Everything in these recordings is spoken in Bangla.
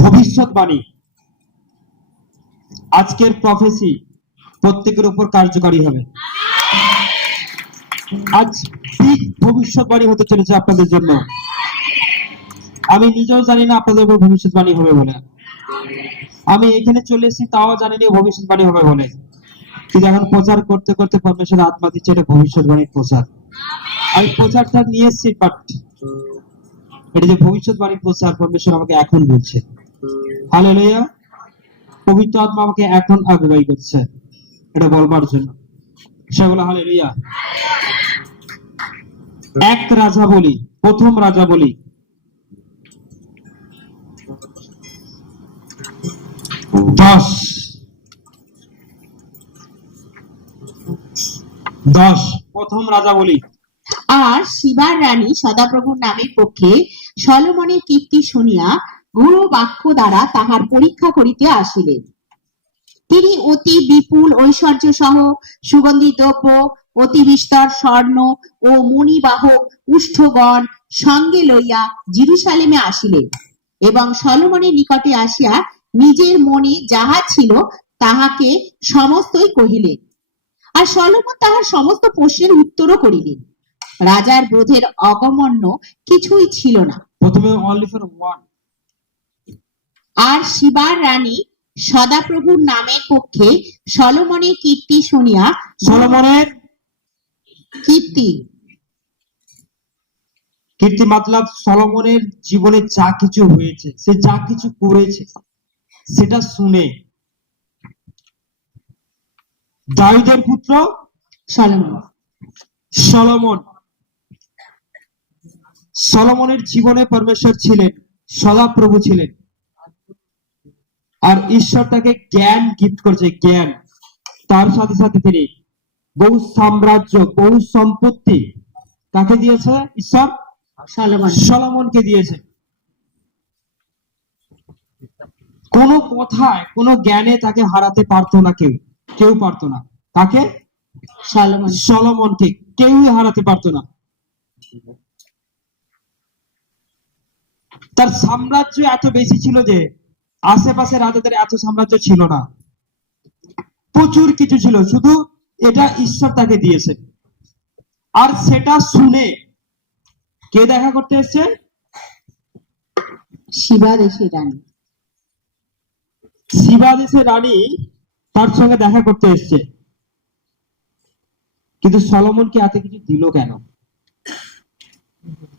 ভবিষ্যৎবাণী। আজকের প্রফেসি প্রত্যেকের উপর কার্যকারী হবে। আজ ঠিক ভবিষ্যৎবাণী হতে চলেছে আপনাদের জন্য। আমি নিজেও জানি না আপনাদের উপর ভবিষ্যৎবাণী হবে বলে। আমি এখানে চলে এসেছি, তাও জানি না ভবিষ্যৎবাণী হবে বলে। কিন্তু এখন প্রচার করতে করতে পরমেশ্বর আত্মা দিচ্ছে, এটা ভবিষ্যৎবাণীর প্রচার। আমি প্রচারটা নিয়ে এসেছি বাট এটা যে ভবিষ্যৎবাণীর প্রচার পরমেশ্বর আমাকে এখন বলছে। হালেলুয়া। পবিত্র আত্মা আমাকে এখন আগুয়াই করছে। এটা বলবার জন্য। সেগুলো হালেলুয়া। এক রাজা বলি, প্রথম রাজা বলি। দশ। দশ। প্রথম রাজা বলি। আর শিবার রানী সদাপ্রভুর নামের পক্ষে সলমনের কীর্তি শুনিয়া গুরু বাক্য দ্বারা তাহার পরীক্ষা করিতে আসিলেন। তিনি অতি বিপুল ঐশ্বর্য সহ সুগন্ধি দ্রব্য, অতি বিস্তর স্বর্ণ ও মণিবাহক উষ্ঠগণ সঙ্গে লইয়া জিরুসালেমে আসিলেন এবং সলমনের নিকটে আসিয়া নিজের মনে যাহা ছিল তাহাকে সমস্তই কহিলেন। আর সলমন তাহার সমস্ত প্রশ্নের উত্তরও করিলেন। রাজার বোধের অগমন্য কিছুই ছিল না। প্রথমে অনলি ফর ওয়ান আর শিবার রানী সদাপ্রভুর নামের পক্ষে সলমনের কীর্তি শুনিয়া সলোমনের কীর্তি। কীর্তি মাতলাব সলোমনের জীবনে যা কিছু হয়েছে সে যা কিছু করেছে সেটা শুনে। দাউদের পুত্র সলমন। সলোমন। সলোমনের জীবনে পরমেশ্বর ছিলেন সদাপ্রভু ছিলেন। আর ঈশ্বর তাকে জ্ঞান গিফট করছে জ্ঞান। তার সাথে সাথে তিনি বহু সাম্রাজ্য বহু সম্পত্তি কাকে দিয়েছে? ঈশ্বর সলমন। সলোমনকে দিয়েছে। কোন কথায় কোন জ্ঞানে তাকে হারাতে পারতো না কেউ। কেউ পারতো না। তাকে সলমন। সলোমনকে। কেউই হারাতে পারতো না। তার সাম্রাজ্য এত বেশি ছিল যে আশেপাশে রাজাদের এত সাম্রাজ্য ছিল না। প্রচুর কিছু ছিল শুধু এটা ঈশ্বর তাকে দিয়েছে। আর সেটা শুনে কে দেখা করতে এসছে? শিবা দেশের রানী। শিবা দেশের রানী তার সঙ্গে দেখা করতে এসছে। কিন্তু সলোমনকে এত কিছু দিল কেন?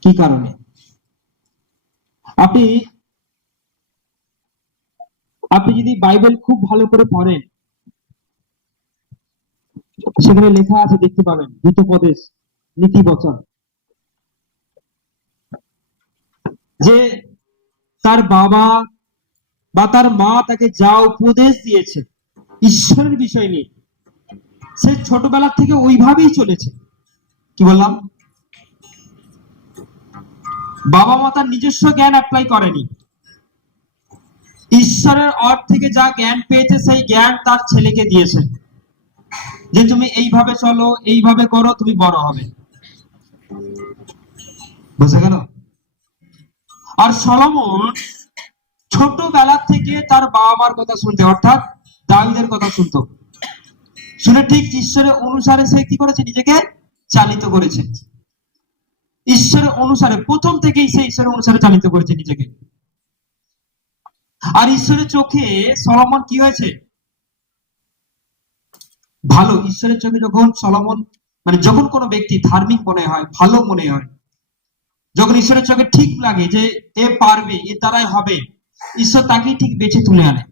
কি কারণে? আপনি আপনি যদি বাইবেল খুব ভালো করে পড়েন, সেখানে লেখা আছে, দেখতে পাবেন হিতোপদেশ নীতি বচন যে তার বাবা বা তার মা তাকে যা উপদেশ দিয়েছে, ঈশ্বরের বিষয় নিয়ে, সে ছোটবেলা থেকে ওইভাবেই চলেছে। কি বললাম? বাবা মা তার নিজস্ব জ্ঞান অ্যাপ্লাই করেনি। ঈশ্বরের অর্থ থেকে যা জ্ঞান পেয়েছে, সেই জ্ঞান তার ছেলেকে দিয়েছে। যে তুমি এইভাবে চলো, এইভাবে করো, তুমি বড় হবে। বুঝে গেল? আর সলমন ছোটবেলা থেকে তার বাবা মার কথা শুনতে, অর্থাৎ দাউদের কথা শুনতো। শুনে ঠিক ঈশ্বরের অনুসারে সে কি করেছে? নিজেকে চালিত করেছে। ঈশ্বরের অনুসারে প্রথম থেকেই সে ঈশ্বরের অনুসারে চালিত করেছে নিজেকে। আর ঈশ্বরের চোখে সলমন কি হয়েছে? ভালো। ঈশ্বরের চোখে যখন সলমন মানে যখন কোনো ব্যক্তি ধার্মিক মনে হয় ভালো মনে হয় যখন ঈশ্বরের চোখে ঠিক লাগে যে এ পারবে এ দ্বারাই হবে ঈশ্বর তাকেই ঠিক বেছে তুলে আনে।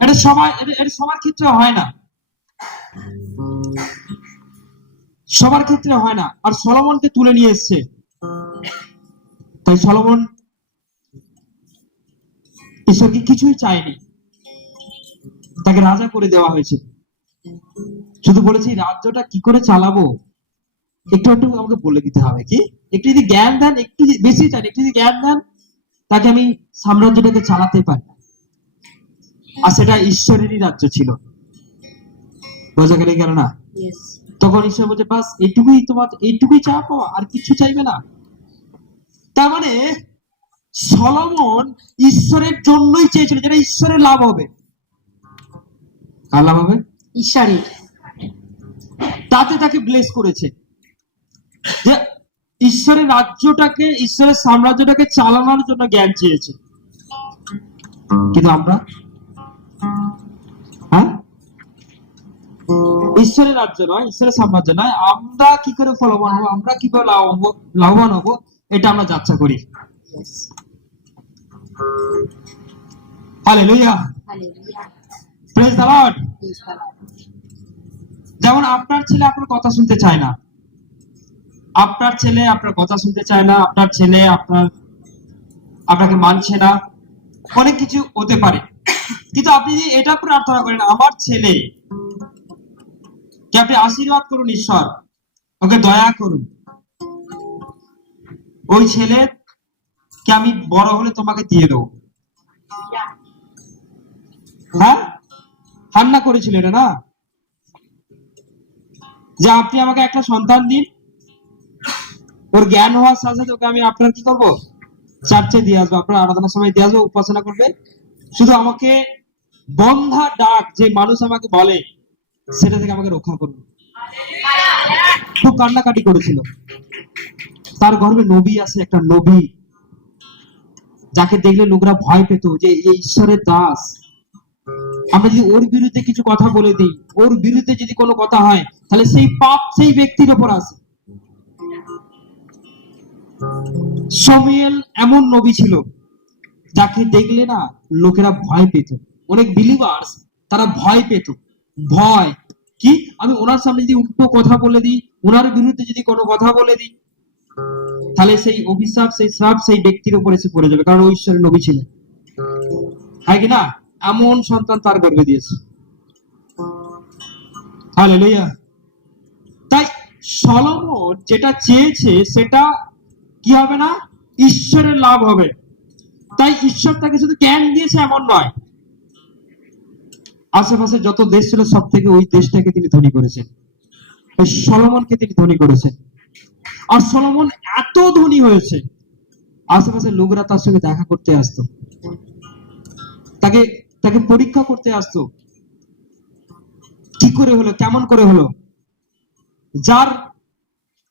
এটা সবাই এটা এটা সবার ক্ষেত্রে হয় না। সবার ক্ষেত্রে হয় না। আর সলমনকে তুলে নিয়ে এসছে। তাই সলমন ঈশ্বরকে কিছুই চায়নি। তাকে রাজা করে দেওয়া হয়েছে। শুধু বলেছি রাজ্যটা কি করে চালাবো? একটু একটু আমাকে বলে দিতে হবে, কি? একটু যদি জ্ঞান দেন, একটু বেশি চান, একটু যদি জ্ঞান দেন, তাকে আমি সাম্রাজ্যটাকে চালাতে পারি। আর সেটা ঈশ্বরেরই রাজ্য ছিল। বোঝা গেলে গেল না. তখন ঈশ্বর বলছে বাস এইটুকুই তোমার এইটুকুই চা পাওয়া আর কিছু চাইবে না। তার মানে সলমন ঈশ্বরের জন্যই চেয়েছিল যেটা ঈশ্বরের লাভ হবে। কার লাভ হবে? ঈশ্বরের। তাতে তাকে ব্লেস করেছে। যে ঈশ্বরের রাজ্যটাকে ঈশ্বরের সাম্রাজ্যটাকে চালানোর জন্য জ্ঞান চেয়েছে। কিন্তু আমরা ঈশ্বরের রাজ্য নয় ঈশ্বরের সাম্রাজ্য নয়। আমরা কি করে ফলবান হব? আমরা কি করে লাভবান হব? এটা আমরা যাত্রা করি। হালেলুয়া প্রেজ দ্য লর্ড যেমন আপনার ছেলে আপনার কথা শুনতে চায় না আপনার ছেলে আপনার কথা শুনতে চায় না আপনার ছেলে আপনার আপনাকে মানছে না অনেক কিছু হতে পারে। কিন্তু আপনি যদি এটা প্রার্থনা করেন আমার ছেলে কে আপনি আশীর্বাদ করুন, ঈশ্বর? ওকে দয়া করুন। ওই ছেলে কে আমি বড় হলে তোমাকে দিয়ে দেবো। হ্যাঁ? হান্না করেছিল এটা না? যে আপনি আমাকে একটা সন্তান দিন, ওর জ্ঞান হওয়ার সাথে সাথে ওকে আমি আপনার কি করব? চার্চে দিয়ে আসব, আপনার আরাধনার সময় দিয়ে আসব, উপাসনা করবে। শুধু আমাকে বন্ধা ডাক যে মানুষ আমাকে বলে সেটা থেকে আমাকে রক্ষা করবে খুব কান্নাকাটি করেছিল। তার গর্ভে নবী আছে একটা নবী যাকে দেখলে লোকরা ভয় পেত যে এই ঈশ্বরের দাস। আমরা যদি ওর বিরুদ্ধে কিছু কথা বলে দিই, ওর বিরুদ্ধে যদি কোনো কথা হয়, তাহলে সেই পাপ সেই ব্যক্তির ওপর আসে। সমিয়েল এমন নবী ছিল, যাকে দেখলে না লোকেরা ভয় পেত। অনেক বিলিভার্স তারা ভয় পেত। ভয়। কি? আমি ওনার সামনে যদি উল্টো কথা বলে দিই। ওনার বিরুদ্ধে যদি কোনো কথা বলে দিই, তাহলে সেই অভিশাপ, সেই শ্রাপ সেই ব্যক্তির উপর এসে পড়ে যাবে, কারণ ওই ঈশ্বরের নবী ছিলেন। হয় কি না? এমন সন্তান তার গর্ভে দিয়েছে। হালেলুয়া তাই সলমন যেটা চেয়েছে, সেটা কি হবে না? ঈশ্বরের লাভ হবে। তাই ঈশ্বর তাকে শুধু জ্ঞান দিয়েছে, এমন নয়। আশেপাশে যত দেশ ছিল, সব থেকে ওই দেশটাকে তিনি ধনী করেছেন। সলমনকে তিনি ধনী করেছেন। আর সলমন এত ধনী হয়েছে, আশেপাশে লোকরা তার সঙ্গে দেখা করতে আসতো। তাকে তাকে পরীক্ষা করতে আসতো। কি করে হলো, কেমন করে হলো? যার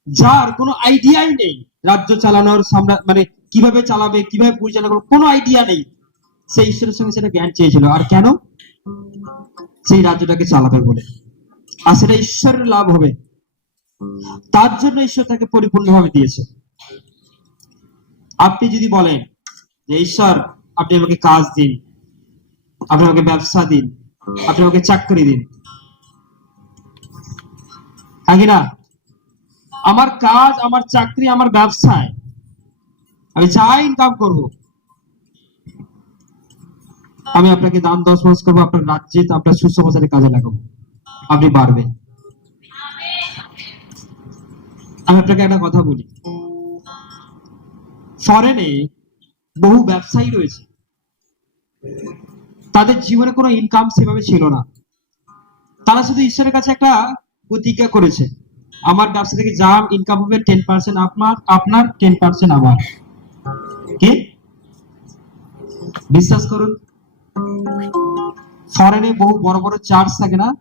যার কোনো আইডিয়াই নেই রাজ্য চালানোর সামরা মানে কীভাবে চালাবে, কীভাবে পরিচালনা করবে, কোনো আইডিয়া নেই। সেই ঈশ্বরের সঙ্গে সেটা জ্ঞান চেয়েছিল। আর কেন? সেই রাজ্যটাকে চালাবে বলে। আর সেটা ঈশ্বরের লাভ হবে। তার জন্য ঈশ্বর তাকে পরিপূর্ণভাবে দিয়েছে। আপনি যদি বলেন যে, ঈশ্বর, আপনি আমাকে কাজ দিন। আপনি আমাকে ব্যবসা দিন। আপনি আমাকে চাকরি দিন। হ্যাঁ না? আমার কাজ, আমার চাকরি, আমার ব্যবসায় আমি যা ইনকাম করব আমি আপনাকে দান দশ মাস করব, আপনার রাজ্যে আপনার সুসমাচারের কাজে লাগাবো। আপনি পারবেন আমি আপনাকে একটা কথা বলি। ফরেনে বহু ব্যবসায়ী রয়েছে। তাদের জীবনে কোনো ইনকাম সেভাবে ছিল না। তারা শুধু ঈশ্বরের কাছে একটা প্রতিজ্ঞা করেছে, আমার ব্যবসা থেকে যা ইনকাম হবে টেন পার্সেন্ট আপনার আপনার টেন পার্সেন্ট আমার। কি? বিশ্বাস করুন। ফরেনে বহু বড় বড় চার্চ থাকে না?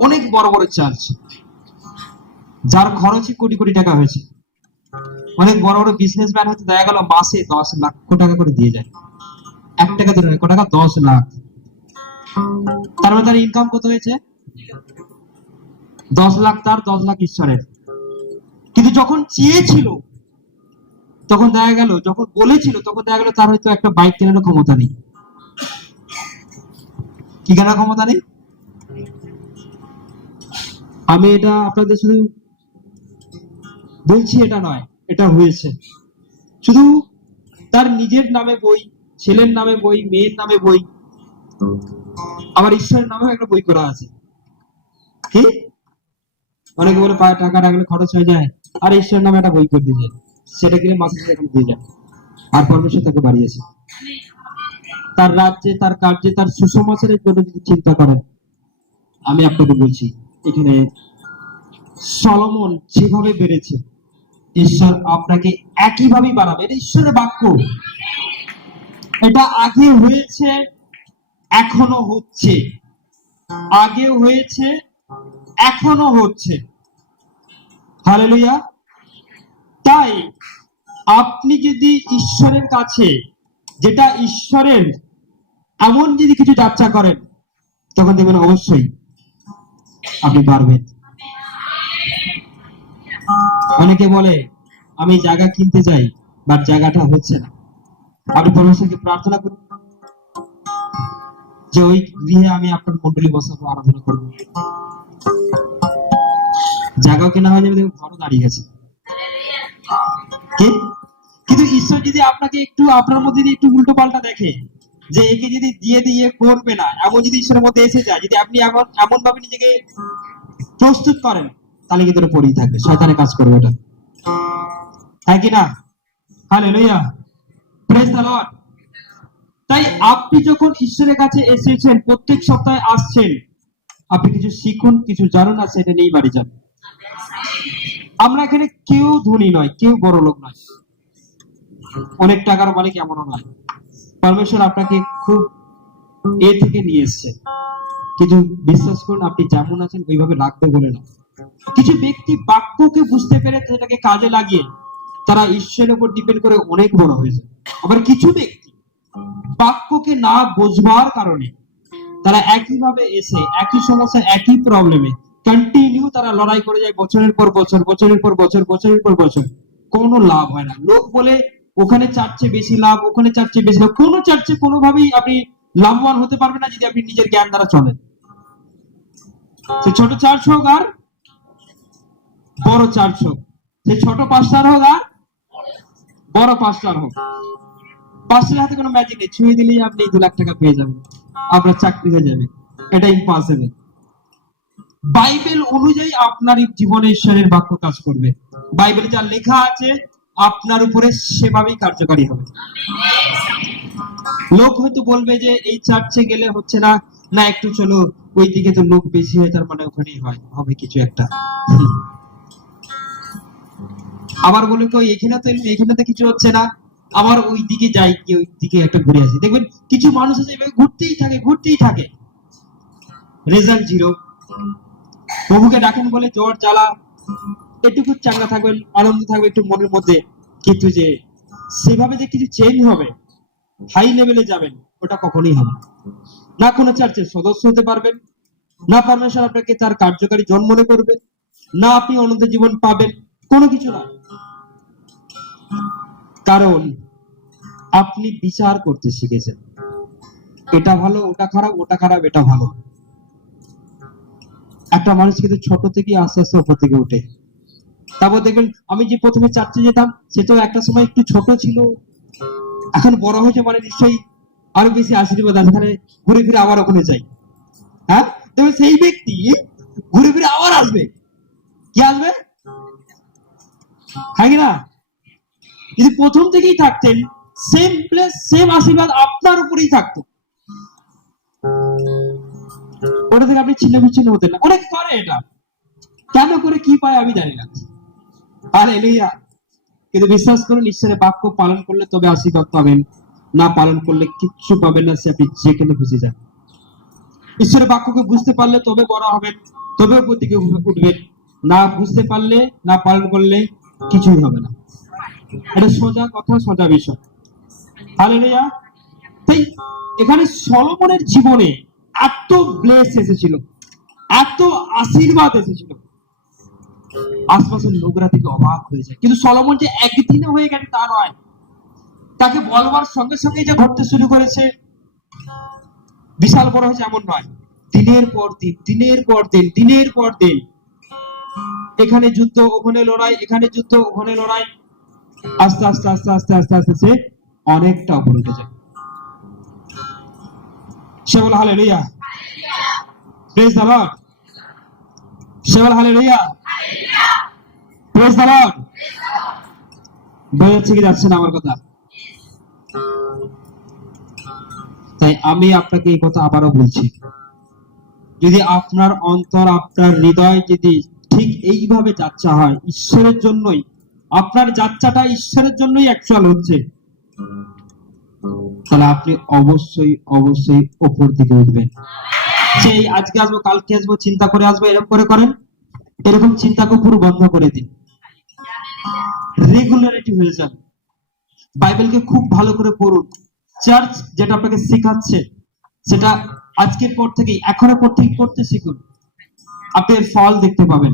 অনেক বড় বড় চার্চ যার খরচই কোটি কোটি টাকা হয়েছে। অনেক বড় বড় বিজনেসম্যান হয়তো দেখা গেল মাসে দশ লক্ষ টাকা করে দিয়ে যায়। এক টাকা ধরে টাকা দশ লাখ। তার মানে তার ইনকাম কত হয়েছে? দশ লাখ তার, দশ লাখ ঈশ্বরের। কিন্তু যখন চেয়েছিল, তখন দেখা গেল, যখন বলেছিল, তখন দেখা গেল তার হয়তো একটা বাইক কেনার ক্ষমতা নেই। কি কেনার ক্ষমতা নেই? আমি এটা আপনাদের শুধু বলছি, এটা নয়, এটা হয়েছে। শুধু তার নিজের নামে বই, ছেলের নামে বই, মেয়ের নামে বই, আমার ঈশ্বরের নামেও একটা বই করা আছে। কি? অনেকে বলে পায়ে টাকা রাখলে খরচ হয়ে যায়। আর ঈশ্বরের নামে একটা বই করে দিয়ে যায়। সেটা কিনে মাসে দিয়ে যায়। আর পরমেশ্বর তাকে বাড়িয়েছে। তার রাজ্যে, তার কার্যে, তার সুসমাচারের জন্য যদি চিন্তা করেন। আমি আপনাকে বলছি, এখানে সলমন যেভাবে বেড়েছে, ঈশ্বর আপনাকে একইভাবেই বানাবে। এটা ঈশ্বরের বাক্য। এটা আগে হয়েছে, এখনও হচ্ছে। আগে হয়েছে, এখনও হচ্ছে। হালেলুয়া। তাই আপনি যদি ঈশ্বরের কাছে, যেটা ঈশ্বরের এমন যদি কিছু যাত্রা করেন, তখন দেখবেন অবশ্যই আপনি পারবেন। অনেকে বলে, আমি জায়গা কিনতে চাই বাট জায়গাটা হচ্ছে না। আপনি পরমেশ্বরকে প্রার্থনা করুন। যে ওই গৃহে আমি আপনার মন্ডলী বসাবো, আরাধনা করব। জায়গাও কেনা হয়নি, দেখুন ঘরও দাঁড়িয়ে গেছে। কিন্তু ঈশ্বর যদি আপনাকে একটু, আপনার মধ্যে একটু উল্টো পাল্টা দেখে যে একে যদি দিয়ে দিয়ে করবে না, এমন যদি ঈশ্বরের মধ্যে এসে যায়, যদি আপনি এমন এমন ভাবে নিজেকে প্রস্তুত করেন, তাহলে কিন্তু পড়েই থাকবে। শয়তানের কাজ করবে ওটা। হ্যাঁ কি না? প্রেজ দ্য লর্ড তাই আপনি যখন ঈশ্বরের কাছে এসেছেন, প্রত্যেক সপ্তাহে আসছেন, আপনি কিছু শিখুন, কিছু জানুন আর সেটা নিয়েই বাড়ি যান। আমরা এখানে কেউ ধনী নয়, কেউ বড় লোক নয়। অনেক টাকার মালিক এমনও নয়। পরমেশ্বর আপনাকে খুব এ থেকে নিয়ে এসছে। কিন্তু বিশ্বাস করুন, আপনি যেমন আছেন, ওইভাবে রাখবে বলে না। কিছু ব্যক্তি বাক্যকে বুঝতে পেরে সেটাকে কাজে লাগিয়ে তারা ঈশ্বরের উপর ডিপেন্ড করে অনেক বড় হয়েছে আবার কিছু ব্যক্তি বাক্যকে না বোঝবার কারণে তারা একইভাবে এসে, একই সমস্যা, একই প্রবলেমে কন্টিনিউ তারা লড়াই করে যায় বছরের পর বছর, বছরের পর বছর, বছরের পর বছর। কোনো লাভ হয় না। লোক বলে ওখানে চারচে বেশি লাভ, ওখানে চারচে বেশি লাভ। কোনো চারচে কোনোভাবেই আপনি লাভবান হতে পারবেন না যদি আপনি নিজের জ্ঞান দ্বারা চলেন। সে ছোট চার্চ হোক আর বড় চার্চ হোক। সে ছোট পাঁচটার হোক আর বড় পাঁচটার হোক। পাঁচটার হাতে কোনো ম্যাজিক নেই। ছুঁয়ে দিলেই আপনি দু লাখ টাকা পেয়ে যাবেন। আপনার চাকরি হয়ে যাবে। এটা ইম্পসিবল বাইবেল অনুযায়ী আপনার জীবনে ঈশ্বরের বাক্য কাজ করবে। বাইবেলে যা লেখা আছে আপনার উপরে সেভাবেই কার্যকারী হবে। লোক হয়তো বলবে যে এই চার্চে গেলে হচ্ছে না না একটু চলো ওই দিকে তো লোক বেশি হয়, তার মানে ওখানেই হয়, হবে কিছু একটা। আবার বলবে কই, এখানে তো এখানে তো কিছু হচ্ছে না, আবার ওই দিকে যাই, গিয়ে ওই দিকে একটা ঘুরে আসি। দেখবেন, কিছু মানুষ আছে, এভাবে ঘুরতেই থাকে ঘুরতেই থাকে। Result zero. প্রভুকে ডাকেন বলে জ্বর, জ্বালা। একটু চাঙ্গা থাকবেন আনন্দ থাকবে, একটু মনের মধ্যে কিন্তু যে সেভাবে যে কিছু চেঞ্জ হবে হাই লেভেলে যাবেন, ওটা কখনোই হবে না। কোনো চার্চের সদস্য হতে পারবেন, না পারমেশ্বর আপনাকে তার কার্যকারী জন মনে করবেন না আপনি অনন্ত জীবন পাবেন, কোনো কিছু না। কারণ আপনি বিচার করতে শিখেছেন। এটা ভালো, ওটা খারাপ ওটা খারাপ, এটা ভালো। একটা মানুষ কিন্তু ছোট থেকে আস্তে আস্তে উপর থেকে উঠে তারপর দেখবেন আমি যে প্রথমে চার্চে যেতাম, সে তো একটা সময় একটু ছোট ছিল। এখন বড় হয়েছে মানে নিশ্চয়ই আরও বেশি আশীর্বাদ আছে। এখানে ঘুরে ফিরে আবার ওখানে যাই। হ্যাঁ? তবে সেই ব্যক্তি ঘুরে ফিরে আবার আসবে। কি আসবে? হ্যাঁ কি না? যদি প্রথম থেকেই থাকতেন সেম প্লেস সেম আশীর্বাদ আপনার উপরেই থাকতো। ওটা থেকে আপনি ছিন্ন বিচ্ছিন্ন হতেন না। অনেকে করে এটা? কেন করে কি পায় আমি জানি না। আর কিন্তু বিশ্বাস করুন, ঈশ্বরের বাক্য পালন করলে তবে আশীর্বাদ পাবেন। না পালন করলে কিচ্ছু পাবেন না, সে আপনি যেখানে খুশি যান। ঈশ্বরের বাক্যকে বুঝতে পারলে তবে বড় হবেন তবে উপর উঠবেন। না বুঝতে পারলে, না পালন করলে কিছুই হবে না। এটা সোজা কথা, সোজা বিষয়। হালেলুয়া। তাই এখানে সলমনের জীবনে এত ব্লেস এসেছিল, এত আশীর্বাদ এসেছিল। আশপাশের লোকরা থেকে অবাক হয়ে যায়। কিন্তু সলমন যে একদিনে হয়ে গেছে তা নয়। তাকে বলবার সঙ্গে সঙ্গে যে ঘটতে শুরু করেছে বিশাল বড় হয়েছে এমন নয়। দিনের পর দিন দিনের পর দিন দিনের পর দিন। এখানে যুদ্ধ ওখানে লড়াই এখানে যুদ্ধ ওখানে লড়াই। আস্তে আস্তে আস্তে আস্তে আস্তে আস্তে সে অনেকটা উপরে উঠে যায়। সে বলে হালে লইয়া প্রেস লর্ড সে বলে হালে লইয়া লর্ড বোঝাচ্ছে কি যাচ্ছে না আমার কথা। তাই আমি আপনাকে এই কথা আবারও বলছি। যদি আপনার অন্তর, আপনার হৃদয় যদি ঠিক এইভাবে যাচ্ছা হয়, ঈশ্বরের জন্যই, আপনার যাত্রাটা ঈশ্বরের জন্যই অ্যাকচুয়াল হচ্ছে। তাহলে আপনি অবশ্যই অবশ্যই ওপর দিকে উঠবেন। সেই আজকে আসব, কালকে আসব, চিন্তা করে আসব এরকম করে করেন। এরকম চিন্তাকে পুরো বন্ধ করে দিন। রেগুলারিটি হয়ে যাবে। বাইবেলকে খুব ভালো করে পড়ুন। চার্চ যেটা আপনাকে শেখাচ্ছে, সেটা আজকের পর থেকে এখনও পর থেকে করতে শিখুন। আপনি এর ফল দেখতে পাবেন,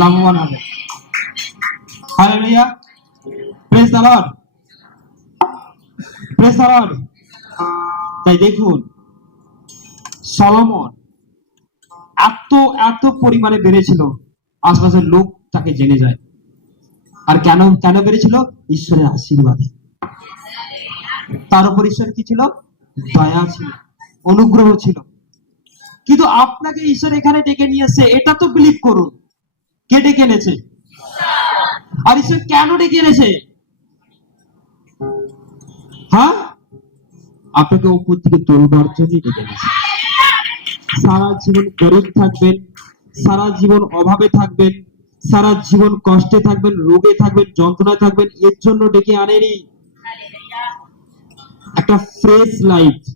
লাভবান হবে hallelujah praise the lord praise তাই দেখুন, সলমন এত এত পরিমাণে বেড়েছিল। আশপাশের লোক তাকে জেনে যায়। আর কেন কেন বেড়েছিল? ঈশ্বরের আশীর্বাদে। তার উপর ঈশ্বর কি ছিল? দয়া ছিল, অনুগ্রহ ছিল। কিন্তু আপনাকে ঈশ্বর এখানে ডেকে নিয়েছে এটা তো বিলিভ করুন। কে ডেকে এনেছে? আর ঈশ্বর কেন ডেকে এনেছে? হ্যাঁ? আপনাকে উপর থেকে তোলবার জন্যই ডেকে এনেছে। সারা জীবন গরিব থাকবেন সারা জীবন অভাবে থাকবেন, সারা জীবন কষ্টে থাকবেন, রোগে থাকবেন, যন্ত্রণায় থাকবেন, এর জন্য ডেকে আনেনি। একটা ফ্রেশ লাইফ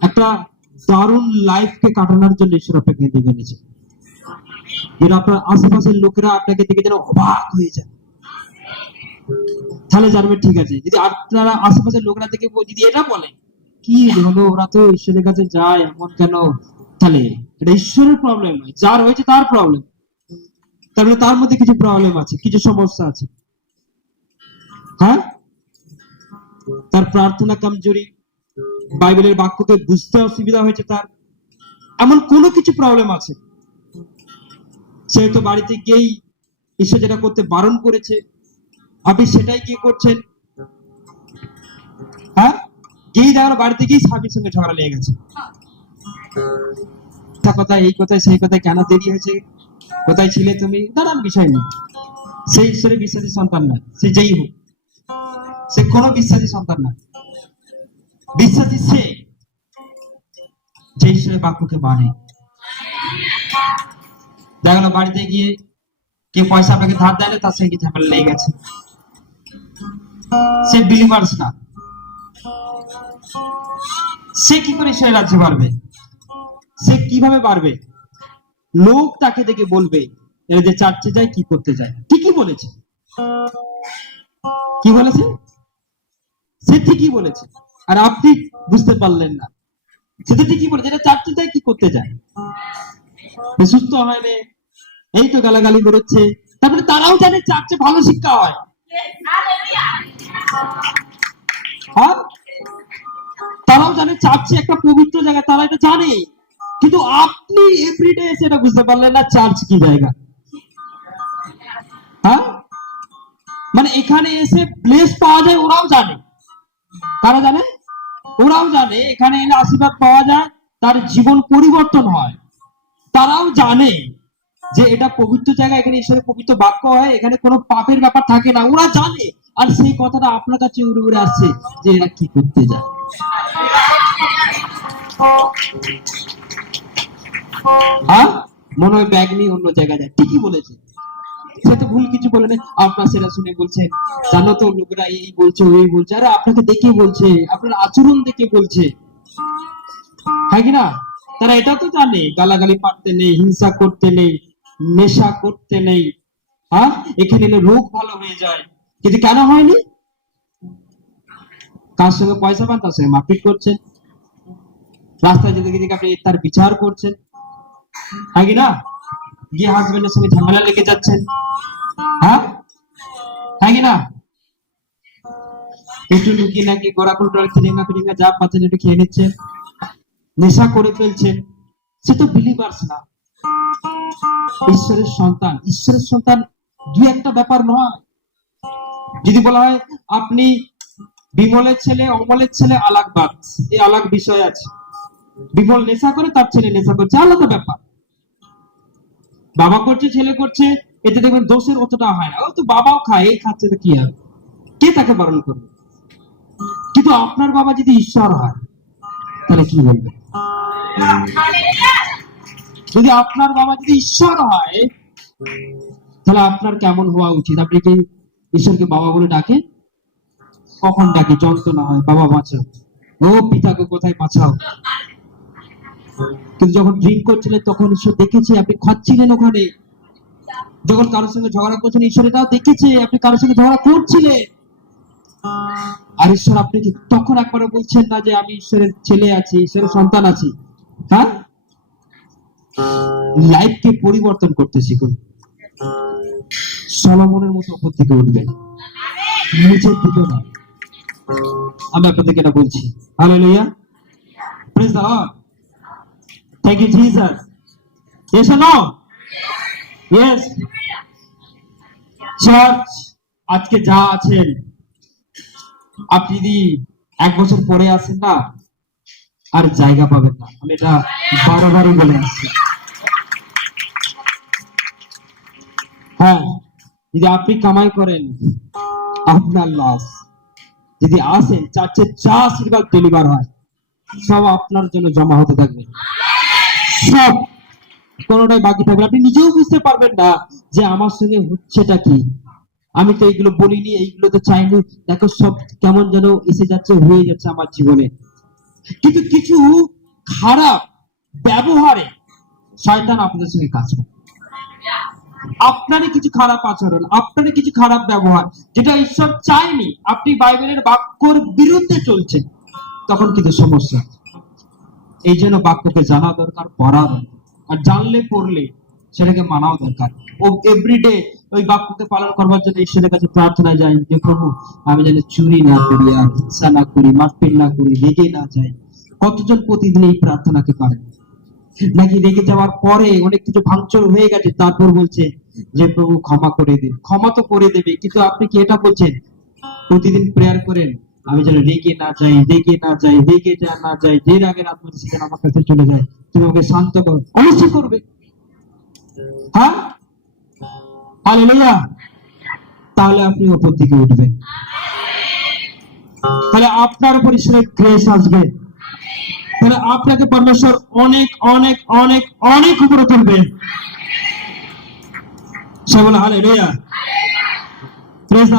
একটা দারুণ লাইফকে কাটানোর জন্য ঈশ্বর আপনাকে ডেকে এনেছে। যেন আপনার আশেপাশের লোকেরা আপনাকে দেখে যেন অবাক হয়ে যায়। তাহলে জানবেন ঠিক আছে, যদি আপনারা আশেপাশের লোকরা বল- যদি এটা বলে, কি হলো? ওরা তো ঈশ্বরের কাছে যায়, এমন কেন? তাহলে এটা ঈশ্বরের প্রবলেম নয়, যার হয়েছে তার প্রবলেম তারপরে তার মধ্যে কিছু প্রবলেম আছে, কিছু সমস্যা আছে। হ্যাঁ? তার প্রার্থনা কমজোরি, বাইবেলের বাক্যকে বুঝতে অসুবিধা হয়েছে তার। এমন কোনো কিছু প্রবলেম আছে? সে হয়তো বাড়িতে গিয়েই ঈশ্বর যেটা করতে বারণ করেছে, আপনি সেটাই গিয়ে করছেন। হ্যাঁ? গিয়েই দেখার বাড়িতে গিয়েই স্বামীর সঙ্গে ঝগড়া লেগে গেছে। তা কোথায়, এই কোথায়, সেই কোথায় কেন দেরি হয়েছে? কোথায় ছিলে তুমি? নানান বিষয় নেই। সেই ঈশ্বরের বিশ্বাসী সন্তান নয় সে যেই হোক। সে কোনো বিশ্বাসী সন্তান নয় বিশ্বাসী সে যে ঈশ্বরের বাক্যকে মানে। দেখা গেলো বাড়িতে গিয়ে কেউ পয়সা আপনাকে ধার দেয় না, তার সঙ্গে ঝামেলা লেগে গেছে। সে বিলিভার্স না। সে কি করে ঈশ্বরের রাজ্যে পারবে সে কীভাবে পারবে? লোক তাকে দেখে বলবে, এরা যে চার্চে যায়, কি করতে যায়? ঠিকই বলেছে। কি বলেছে? সে ঠিকই বলেছে। আর আপনি বুঝতে পারলেন না। সে তো ঠিকই বলেছে এটা চার্চে যায়, কি করতে যায়? সুস্থ হয় না। এই তো গালাগালি বেরোচ্ছে। তারপরে তারাও জানে চার্চে ভালো শিক্ষা হয়। হ্যাঁ তারাও জানে চার্চে একটা পবিত্র জায়গা, তারা এটা জানে। কিন্তু আপনি এভরিডে এসে এটা বুঝতে পারলেন না চার্চ কি জায়গা? হ্যাঁ? মানে এখানে এসে প্লেস পাওয়া যায়, ওরাও জানে। তারা জানে? ওরাও জানে, এখানে এলে আশীর্বাদ পাওয়া যায়, তার জীবন পরিবর্তন হয়। তারাও জানে যে এটা পবিত্র জায়গা, এখানে ঈশ্বরের পবিত্র বাক্য হয়, এখানে কোনো পাপের ব্যাপার থাকে না। ওরা জানে। আর সেই কথাটা আপনার কাছে উড়ে উড়ে আসছে যে এরা কি করতে যায়। হ্যাঁ? মনে হয় ব্যাগ নিয়ে অন্য জায়গায় যায়। ঠিকই বলেছে। সে তো ভুল কিছু বলে না আপনার সেটা শুনে বলছে, জানো তো, লোকেরা এই বলছে, ওই বলছে। আরে, আপনাকে দেখে বলছে। আপনার আচরণ দেখে বলছে। তারা এটা তো জানে, গালাগালি পারতে নেই, হিংসা করতে নেই, নেশা করতে নেই। হ্যাঁ? এখানে এলে রোগ ভালো হয়ে যায়। কিন্তু কেন হয়নি? কার সঙ্গে পয়সা পান, তার সঙ্গে মারপিট করছেন। রাস্তায় যেতে গিয়ে আপনি তার বিচার করছেন? হ্যাঁ কি না গিয়ে হাজবেন্ডের সঙ্গে ঝামেলা লেগে যাচ্ছেন হ্যাঁ হ্যাঁ কি না একটু লুকিয়ে নাকি ফিরিঙ্গা যা পাচ্ছেন একটু খেয়ে নিচ্ছেন নেশা করে ফেলছেন সে তো বিলিভার্স না ঈশ্বরের সন্তান ঈশ্বরের সন্তান দু একটা ব্যাপার নয় যদি বলা হয় আপনি বিমলের ছেলে অমলের ছেলে আলাগ বাদ এই আলাগ বিষয় আছে বিমল নেশা করে তার ছেলে নেশা করছে আলাদা ব্যাপার বাবা করছে, ছেলে করছে, এতে দেখবেন দোষের অতটা হয় না। ও তো বাবাও খায়, এই খাচ্ছে, তো কি হবে কে তাকে বারণ করবে? কিন্তু আপনার বাবা যদি ঈশ্বর হয়, তাহলে কি বলবে? যদি আপনার বাবা যদি ঈশ্বর হয়, তাহলে আপনার কেমন হওয়া উচিত? আপনি কি ঈশ্বরকে বাবা বলে ডাকে? কখন ডাকে? যন্ত্রণা হয়, বাবা বাঁচাও। ও পিতাকে কোথায় বাঁচাও? কিন্তু যখন ড্রিঙ্ক করছিলেন, তখন ঈশ্বর দেখেছে, আপনি খাচ্ছিলেন ওখানে। যখন কারোর সঙ্গে ঝগড়া করছেন ঈশ্বর এটাও দেখেছে, আপনি কারোর সঙ্গে ঝগড়া করছিলেন। আর ঈশ্বর তখন বলছেন না যে, আমি ঈশ্বরের ছেলে আছি, ঈশ্বরের সন্তান আছি। হ্যাঁ লাইফকে পরিবর্তন করতে শিখুন। সলমনের মতো উপর থেকে উঠবেন। নিচের দিকে না আমি আপনাদেরকে এটা বলছি। Hallelujah praise the lord thank you Jesus এসো না ইয়েস চার্চ আজকে যা আছেন, আপনি যদি এক বছর পরে আসেন না, আর জায়গা পাবেন না। আমি এটা বারবারই বলে আসছি। হ্যাঁ যদি আপনি কামাই করেন, আপনার লস যদি আসেন চার্চে যা আশীর্বাদ ডেলিভার হয়, সব আপনার জন্য জমা হতে থাকবে। সব কোনোটাই বাকি থাকবে আপনি নিজেও বুঝতে পারবেন না যে আমার সঙ্গে হচ্ছেটা কি। আমি তো এইগুলো বলিনি, এইগুলো তো চাইনি। দেখো সব কেমন যেন এসে যাচ্ছে, হয়ে যাচ্ছে আমার জীবনে। কিন্তু কিছু খারাপ ব্যবহারে শয়তান আপনাদের সঙ্গে কাজ করে। আপনারই কিছু খারাপ আচরণ, আপনারই কিছু খারাপ ব্যবহার, যেটা ঈশ্বর চায়নি। আপনি বাইবেলের বাক্যর বিরুদ্ধে চলছেন, তখন কিন্তু সমস্যা। এই জন্য বাক্যকে জানা দরকার, পড়া দরকার। আর জানলে, পড়লে সেটাকে মানাও দরকার। ও এভরিডে ওই বাক্যকে পালন করবার জন্য ঈশ্বরের কাছে প্রার্থনা যায় যে, প্রভু, আমি যেন চুরি না করি আর হিংসা না করি, মারপিট না করি, রেগে না যাই। কতজন প্রতিদিন এই প্রার্থনাকে পারেন? নাকি রেগে যাওয়ার পরে অনেক কিছু ভাঙচুর হয়ে গেছে, তারপর বলছে যে, প্রভু, ক্ষমা করে দিন। ক্ষমা তো করে দেবে, কিন্তু আপনি কি এটা বলছেন? প্রতিদিন প্রেয়ার করেন আমি যেন রেগে না যাই রেগে না যাই রেগে যা না যাই, যে রাগের আত্মা সেখানে আমার কাছে চলে যায়। তুমি আমাকে শান্ত করো। অবশ্যই করবে। হ্যাঁ? তাহলে আপনি উপর দিকে উঠবেন। তাহলে আপনার উপর ঈশ্বরের গ্রেস আসবে। তাহলে আপনাকে পরমেশ্বর অনেক অনেক অনেক অনেক উপরে তুলবে সে বলে হালে লইয়া প্রেস